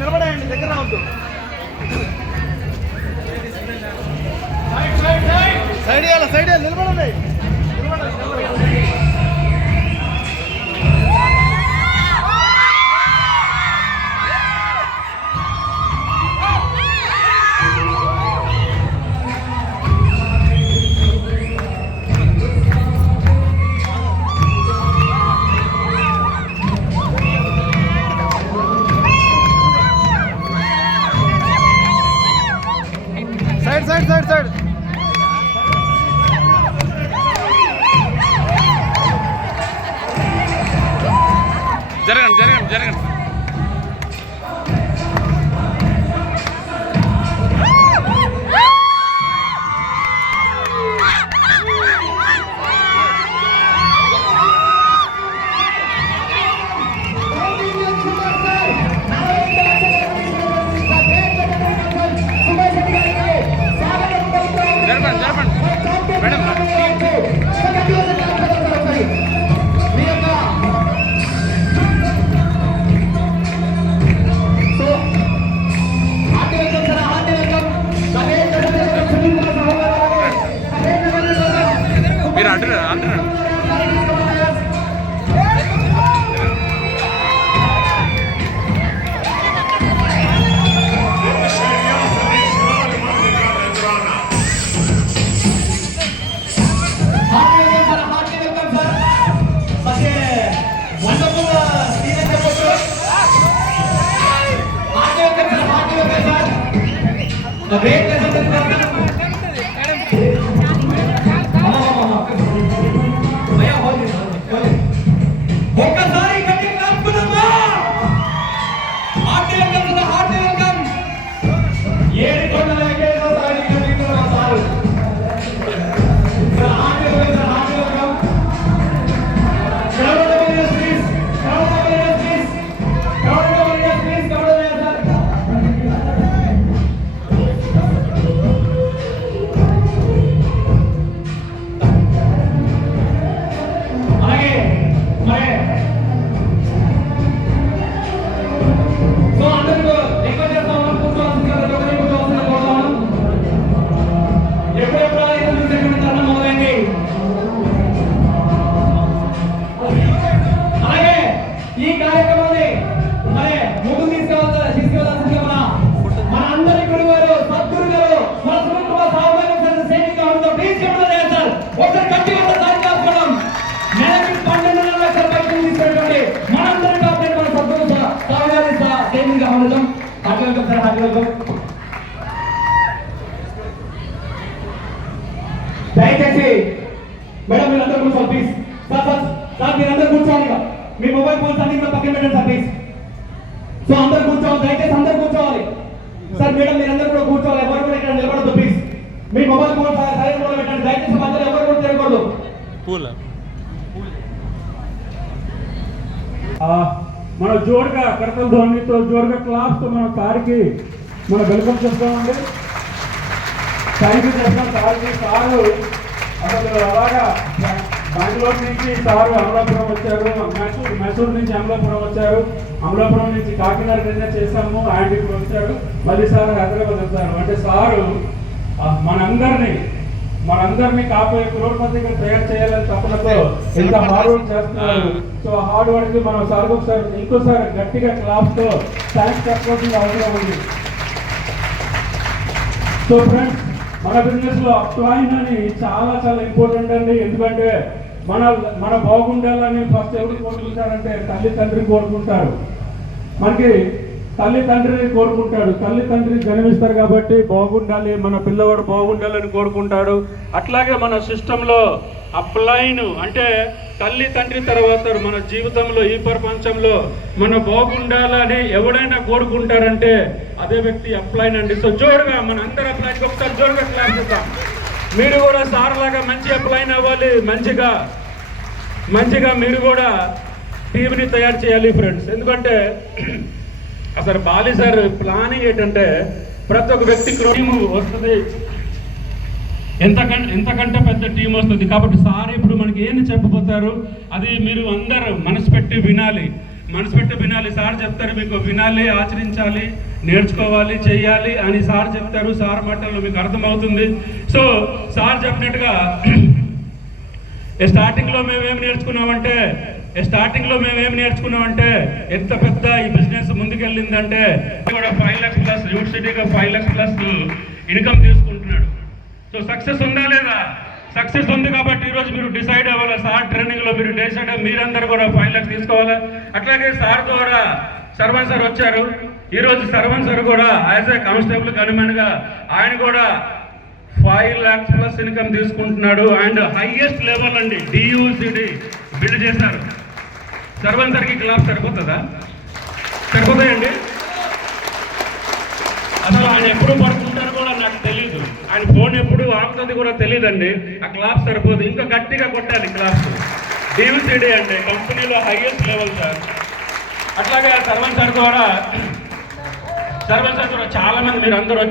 నిలబడేయండి, దగ్గర రావద్దు. సైడ్ నిలబడండి. సైడ్ జరగండి. మీరు అంటున్నారు దయచేసి మేడం మీరందరూ కూర్చోవాలి ప్లీజ్. సార్ మీరందరూ కూర్చోవాలి. మీ మొబైల్ ఫోన్స్ అన్ని కూడా పక్కన పెట్టండి సార్ ప్లీజ్. సో అందరూ కూర్చోవాలి, దయచేసి అందరూ కూర్చోవాలి. సార్ మేడం మీరందరూ కూడా కూర్చోవాలి, ఎవరు కూడా ఇక్కడ నిలబడద్దు ప్లీజ్. మీ మొబైల్ ఫోన్ సైలెంట్ మోడ్లో పెట్టండి, దయచేసి మధ్యలో ఎవరు కూడా తిరగకూడదు. మన జోరుగా కడతల ధ్వనితో జోరుగా క్లాప్తో మన సార్కి మనం వెల్కమ్ చెప్తామండి. థ్యాంక్ యూ చెప్తాం సార్కి. సారు అసలు అలాగా బెంగళూరు నుంచి సారు అమలాపురం వచ్చారు, మైసూరు నుంచి అమలాపురం వచ్చారు, అమలాపురం నుంచి కాకినాడ కింద చేసాము, ఆయన ఇప్పుడు వచ్చాడు, మళ్ళీ సార్ హైదరాబాద్ వచ్చారు. అంటే సారు మనందరినీ కాపాడే కరోడ్పతిగా తయారు చేయాలని తప్పనతో ఎంత హార్డ్ వర్క్ చేస్తున్నారు. సో హార్డ్ వర్క్ మనం సార్ ఒకసారి ఇంకోసారి గట్టిగా క్లాప్స్ తో థ్యాంక్స్ చెప్పాల్సిన అవసరం ఉంది. సో ఫ్రెండ్స్, మన బిజినెస్ లో అప్లైన్ అని చాలా చాలా ఇంపార్టెంట్ అండి. ఎందుకంటే మన బాగుండాలని ఫస్ట్ ఎవరు కోరుకుంటారంటే తల్లి తండ్రి కోరుకుంటారు. మనకి తల్లి తండ్రిని కోరుకుంటాడు, తల్లి తండ్రి జన్మిస్తారు కాబట్టి బాగుండాలి, మన పిల్లవాడు బాగుండాలని కోరుకుంటాడు. అట్లాగే మన సిస్టంలో అప్లైన్ అంటే తల్లి తండ్రి తర్వాత మన జీవితంలో ఈ ప్రపంచంలో మన బాగుండాలని ఎవడైనా కోరుకుంటారంటే అదే వ్యక్తి అప్లైన్ అండి. సో జోరుగా మన అందరు అప్లైన్కి ఒకసారి జోరుగా క్లాస్ చేద్దాం. మీరు కూడా సార్ లాగా మంచి అప్లైన్ అవ్వాలి, మంచిగా మీరు కూడా టీంని తయారు చేయాలి ఫ్రెండ్స్. ఎందుకంటే అసలు బాలి సార్ ప్లానింగ్ ఏంటంటే ప్రతి ఒక్క వ్యక్తికి టీము వస్తుంది, ఎంతకంటే పెద్ద టీం వస్తుంది. కాబట్టి సార్ ఇప్పుడు మనకి ఏంది చెప్పబోతారు, అది మీరు అందరూ మనసు పెట్టి వినాలి. సార్ చెప్తారు, మీకు వినాలి, ఆచరించాలి, నేర్చుకోవాలి, చెయ్యాలి అని సార్ చెప్తారు. సార్ మాటల్లో మీకు అర్థమవుతుంది. సో సార్ చెప్పినట్టుగా స్టార్టింగ్లో మేమేం నేర్చుకున్నామంటే ఎంత పెద్ద ఈ బిజినెస్ ముందుకెళ్ళిందంటే కూడా 5 లక్ష ప్లస్ యూనివర్సిటీగా 5 లక్ష ప్లస్ ఇన్కమ్ తీసుకుంటున్నాడు. సో సక్సెస్ ఉందా లేదా? సక్సెస్ ఉంది. కాబట్టి ఈరోజు మీరు డిసైడ్ అవ్వాలి. సార్ ట్రైనింగ్లో మీరు డిసైడ్ మీరందరూ కూడా 5 లక్షలు తీసుకోవాలి. అట్లాగే సార్ ద్వారా సర్వన్ సార్ వచ్చారు. ఈరోజు సర్వన్ సార్ కూడా యాజ్ ఏ కానిస్టేబుల్ గన్మెన్గా ఆయన కూడా 5 lakhs ప్లస్ ఇన్కమ్ తీసుకుంటున్నాడు. అండ్ హైయెస్ట్ లెవెల్ అండి డియూసిడి బిల్డ్ చేశారు. సర్వన్ సార్కి క్లాస్ సరిపోతాయండి? అసలు ఆయన ఎప్పుడు పడుకుంటారో కూడా నాకు తెలియదు. ఆయన ఫోన్ ఎప్పుడు ఆగుతుంది కూడా తెలియదండి. ఆ క్లాస్ సరిపోదు, ఇంకా గట్టిగా కొట్టాలి క్లాస్. డియూసిడి అంటే కంపెనీలో హైయెస్ట్ లెవెల్ సార్. అట్లాగే సర్వన్ సార్ కూడా చాలా మంది మీరు అందరూ